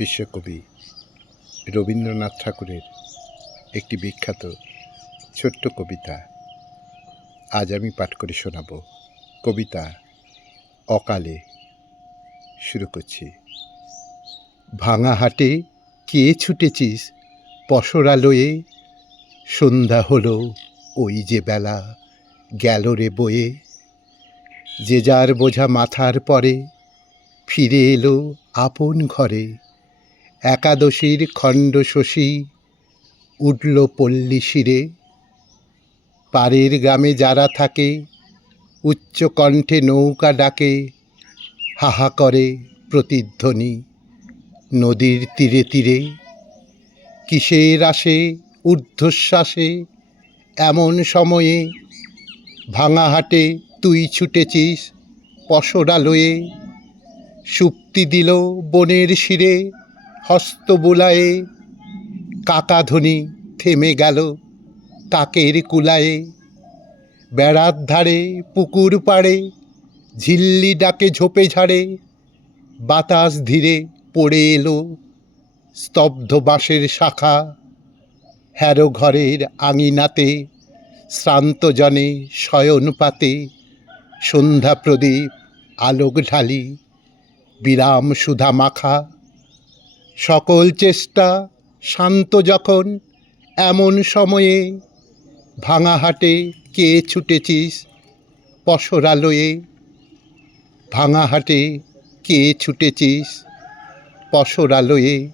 বিশ্বকবি রবীন্দ্রনাথ ঠাকুরের একটি বিখ্যাত ছোট্ট কবিতা আজ আমি পাঠ করে শোনাব। কবিতা অকালে। শুরু করছি। ভাঙা হাটে কে ছুটেছিস পসরালয়ে, সন্ধ্যা হলো ওই যে বেলা গেল রে বয়ে। যে যার বোঝা মাথার পরে ফিরে এলো আপন ঘরে। একাদশীর খণ্ড শশী উঠল পল্লী শিরে। পাড়ের গ্রামে যারা থাকে উচ্চ কণ্ঠে নৌকা ডাকে, হাহা করে প্রতিধ্বনি নদীর তীরে তীরে। কিসের আসে ঊর্ধ্বশ্বাসে এমন সময়ে, ভাঙা হাটে তুই ছুটেছিস পসরালয়ে। সুপ্তি দিল বনের শিরে হস্ত বোলায়ে, কাকাধ্বনি থেমে গেল কাকের কুলায়ে। বেড়ার ধারে পুকুর পাড়ে ঝিল্লি ডাকে ঝোপে ঝাড়ে, বাতাস ধীরে পড়ে এলো স্তব্ধ বাঁশের শাখা। হ্যারো ঘরের আঙিনাতে শ্রান্ত জনে শয়ন পাতে, সন্ধ্যা প্রদীপ আলোক ঢালি বিরাম সুধা মাখা। সকল চেষ্টা শান্ত যখন এমন সময়ে, ভাঙা হাটে কে ছুটেছিস পসরালয়ে। ভাঙা হাটে কে ছুটেছিস পসরালয়ে।